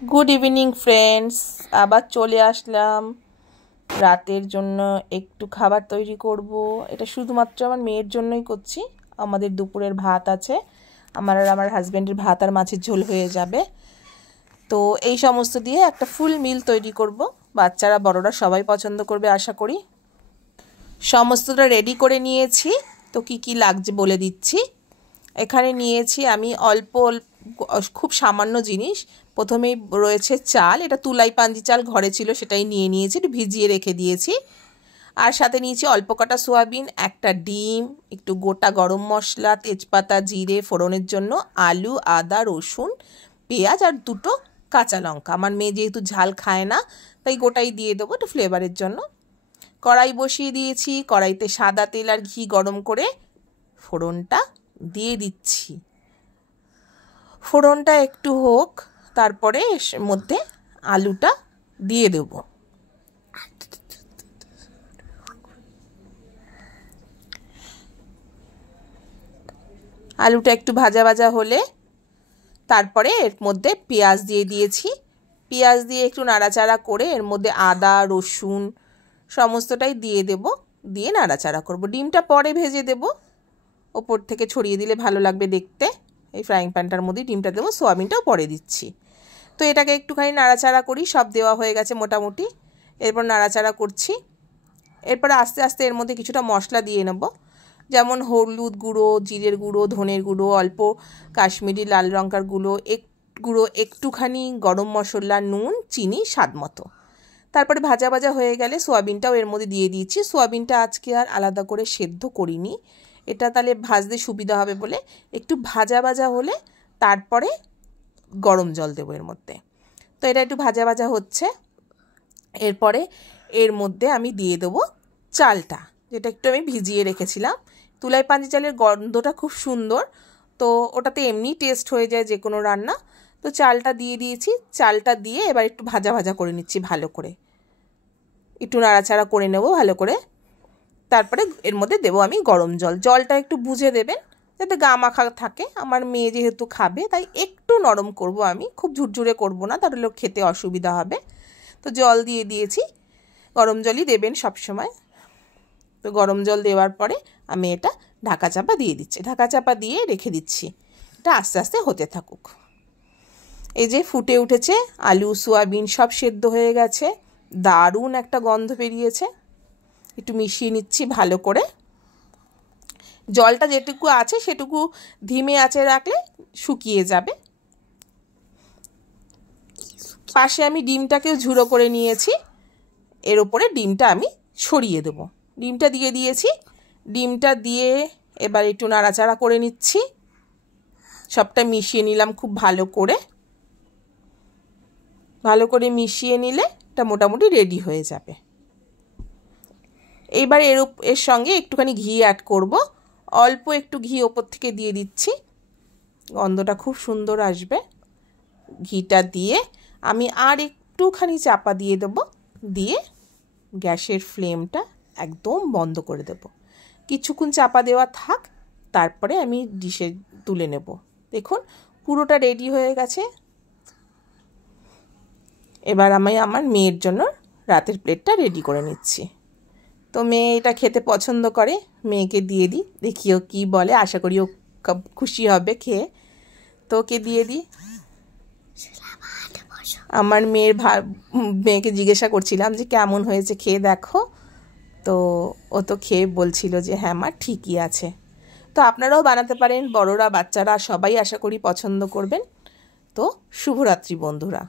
Good evening friends আবার চলে আসলাম রাতের জন্য একটু খাবার তৈরি করব। এটা শুধুমাত্র আমার মেয়ের জন্যই করছি। আমাদের দুপুরের ভাত আছে, আমার আর আমার হাজবেন্ডের ভাত আর মাছের ঝোল হয়ে যাবে। তো এই সমস্ত দিয়ে একটা ফুল মিল তৈরি করব, বাচ্চারা বড়রা সবাই পছন্দ করবে আশা করি। সমস্তটা রেডি করে নিয়েছি। তো কি কি লাগছে বলে দিচ্ছি। এখানে নিয়েছি আমি অল্প খুব সামান্য জিনিস। প্রথমেই রয়েছে চাল, এটা তুলাই পাঞ্জি চাল ঘরে ছিল, সেটাই নিয়েছি, একটু ভিজিয়ে রেখে দিয়েছি। আর সাথে নিয়েছি অল্প কটা সোয়াবিন, একটা ডিম, একটু গোটা গরম মশলা, তেজপাতা, জিরে ফোড়নের জন্য, আলু, আদা, রসুন, পেঁয়াজ আর দুটো কাঁচা লঙ্কা। আমার মেয়ে যেহেতু ঝাল খায় না তাই গোটাই দিয়ে দেবো একটু ফ্লেভারের জন্য। কড়াই বসিয়ে দিয়েছি, কড়াইতে সাদা তেল আর ঘি গরম করে ফোড়নটা দিয়ে দিচ্ছি। ফোড়নটা একটু হোক, তারপরে এর মধ্যে আলুটা দিয়ে দেব। আলুটা একটু ভাজা ভাজা হলে তারপরে এর মধ্যে পেঁয়াজ দিয়ে দিয়েছি। পেঁয়াজ দিয়ে একটু নাড়াচাড়া করে এর মধ্যে আদা, রসুন সমস্তটাই দিয়ে দেব, দিয়ে নাড়াচাড়া করব। ডিমটা পরে ভেজে দেব, ওপর থেকে ছড়িয়ে দিলে ভালো লাগবে দেখতে। এই ফ্রাইং প্যানটার মধ্যে ডিমটা দেবো, সোয়াবিনটাও পরে দিচ্ছি। তো এটাকে একটুখানি নাড়াচাড়া করি, সব দেওয়া হয়ে গেছে মোটামুটি। এরপর নাড়াচাড়া করছি। এরপর আস্তে আস্তে এর মধ্যে কিছুটা মশলা দিয়ে নেব, যেমন হলুদ গুঁড়ো, জিরের গুঁড়ো, ধনের গুঁড়ো, অল্প কাশ্মীরি লাল লঙ্কার গুঁড়ো, একটুখানি গরম মশলা, নুন, চিনি স্বাদ মতো। তারপরে ভাজা ভাজা হয়ে গেলে সোয়াবিনটাও এর মধ্যে দিয়ে দিয়েছি। সোয়াবিনটা আজকে আর আলাদা করে সেদ্ধ করিনি, এটা তাহলে ভাজতে সুবিধা হবে বলে একটু ভাজা ভাজা হলে তারপরে গরম জল দেবো এর মধ্যে। তো এটা একটু ভাজা ভাজা হচ্ছে। এরপরে এর মধ্যে আমি দিয়ে দেবো চালটা, যেটা একটু আমি ভিজিয়ে রেখেছিলাম। তুলাই পাঞ্জি চালের গন্ধটা খুব সুন্দর, তো ওটাতে এমনি টেস্ট হয়ে যায় যে কোনো রান্না। তো চালটা দিয়ে দিয়েছি। চালটা দিয়ে এবার একটু ভাজা ভাজা করে নিচ্ছি ভালো করে, একটু নাড়াচাড়া করে নেব ভালো করে। তারপরে এর মধ্যে দেবো আমি গরম জল। জলটা একটু বুঝে দেবেন যাতে গা মাখা থাকে। আমার মেয়ে যেহেতু খাবে তাই একটু নরম করব আমি, খুব ঝুরঝুরে করব না, তাহলে খেতে অসুবিধা হবে। তো জল দিয়ে দিয়েছি, গরম জলই দেবেন সব সময়। তো গরম জল দেওয়ার পরে আমি এটা ঢাকা চাপা দিয়ে দিচ্ছি, ঢাকা চাপা দিয়ে রেখে দিচ্ছি। এটা আস্তে আস্তে হতে থাকুক। এই যে ফুটে উঠেছে, আলু সোয়াবিন সব সেদ্ধ হয়ে গেছে, দারুণ একটা গন্ধ বেরিয়েছে। একটু মিশিয়ে নিচ্ছি ভালো করে। জলটা যেটুকু আছে সেটুকু ধিমে আঁচে রাখলে শুকিয়ে যাবে। পাশে আমি ডিমটাকেও ঝুড়ো করে নিয়েছি, এর ওপরে ডিমটা আমি ছড়িয়ে দেব। ডিমটা দিয়ে দিয়েছি, ডিমটা দিয়ে এবার একটু নাড়াচাড়া করে নিচ্ছি। সবটা মিশিয়ে নিলাম খুব ভালো করে। ভালো করে মিশিয়ে নিলে এটা মোটামুটি রেডি হয়ে যাবে। এইবার এর সঙ্গে একটুখানি ঘি অ্যাড করব, অল্প একটু ঘি ওপর থেকে দিয়ে দিচ্ছি, গন্ধটা খুব সুন্দর আসবে। ঘিটা দিয়ে আমি আর একটুখানি চাপা দিয়ে দেব, দিয়ে গ্যাসের ফ্লেমটা একদম বন্ধ করে দেব। কিছুক্ষণ চাপা দেওয়া থাক, তারপরে আমি ডিশে তুলে নেব। দেখুন পুরোটা রেডি হয়ে গেছে। এবার আমি আমার মেয়ের জন্য রাতের প্লেটটা রেডি করে নিচ্ছি। তো মেয়ে এটা খেতে পছন্দ করে, মেয়েকে দিয়ে দিই, দেখিও কি বলে, আশা করি ও খুশি হবে খেয়ে। তো ওকে দিয়ে দিই। আমার মেয়েকে জিজ্ঞাসা করছিলাম যে কেমন হয়েছে, খেয়ে দেখো। তো ও তো খেয়ে বলছিল যে হ্যাঁ মা ঠিকই আছে। তো আপনারাও বানাতে পারেন, বড়রা বাচ্চারা সবাই আশা করি পছন্দ করবেন। তো শুভরাত্রি বন্ধুরা।